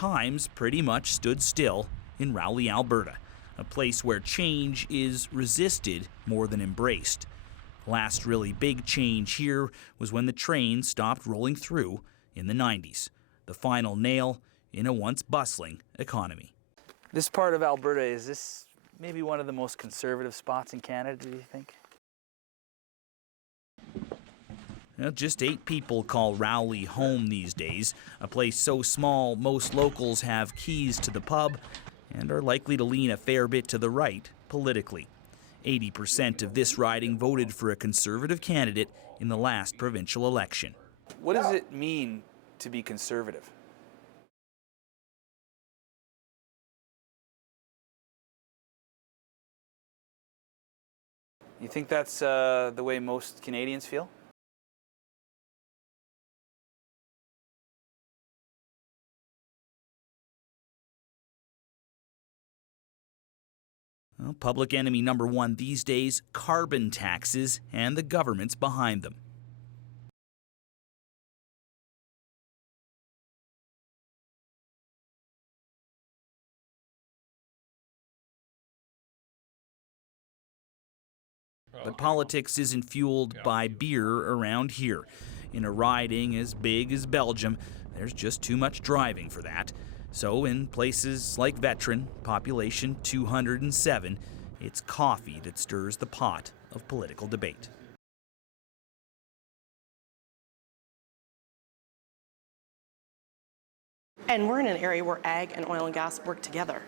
times pretty much stood still in Rowley, Alberta, a place where change is resisted more than embraced. Last really big change here was when the train stopped rolling through in the 90s, the final nail in a once bustling economy. This part of Alberta, is this maybe one of the most conservative spots in Canada, do you think? Well, just 8 people call Rowley home these days, a place so small most locals have keys to the pub and are likely to lean a fair bit to the right politically. 80% of this riding voted for a Conservative candidate in the last provincial election. What does it mean to be Conservative? You think that's the way most Canadians feel? Well, public enemy number one these days, carbon taxes, and the government's behind them. But politics isn't fueled by beer around here. In a riding as big as Belgium, there's just too much driving for that. So in places like Veteran, population 207, it's coffee that stirs the pot of political debate. And we're in an area where ag and oil and gas work together.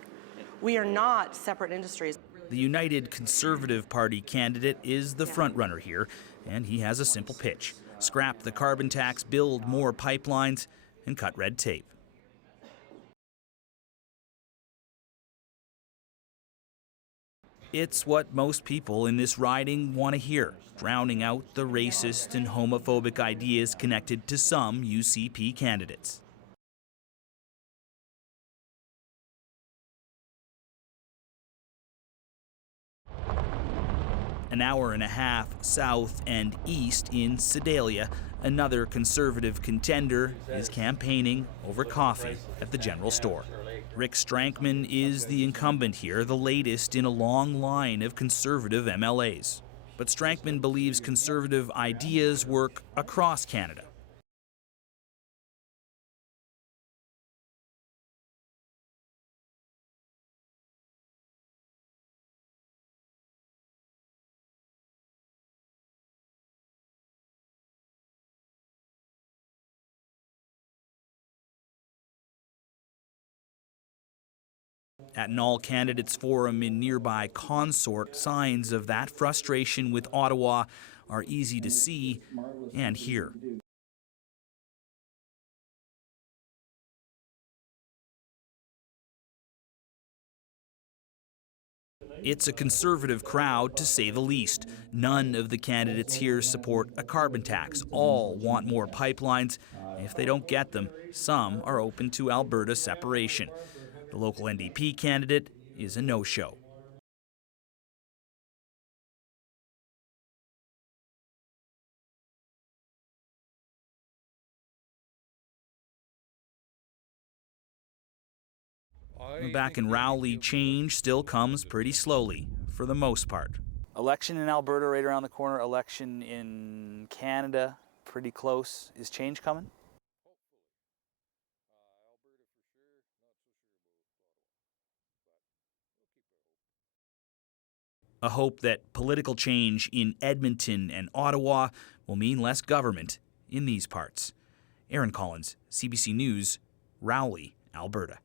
We are not separate industries. The United Conservative Party candidate is the frontrunner here, and he has a simple pitch: scrap the carbon tax, build more pipelines, and cut red tape. It's what most people in this riding want to hear, drowning out the racist and homophobic ideas connected to some UCP candidates. An hour and a half south and east in Sedalia, another Conservative contender is campaigning over coffee at the general store. Rick Strankman is the incumbent here, the latest in a long line of Conservative MLAs. But Strankman believes Conservative ideas work across Canada. At an all-candidates forum in nearby Consort, signs of that frustration with Ottawa are easy to see and hear. It's a Conservative crowd, to say the least. None of the candidates here support a carbon tax. All want more pipelines. If they don't get them, some are open to Alberta separation. The local NDP candidate is a no-show. Back in Rowley, change still comes pretty slowly, for the most part. Election in Alberta right around the corner, election in Canada pretty close. Is change coming? A hope that political change in Edmonton and Ottawa will mean less government in these parts. Aaron Collins, CBC News, Rowley, Alberta.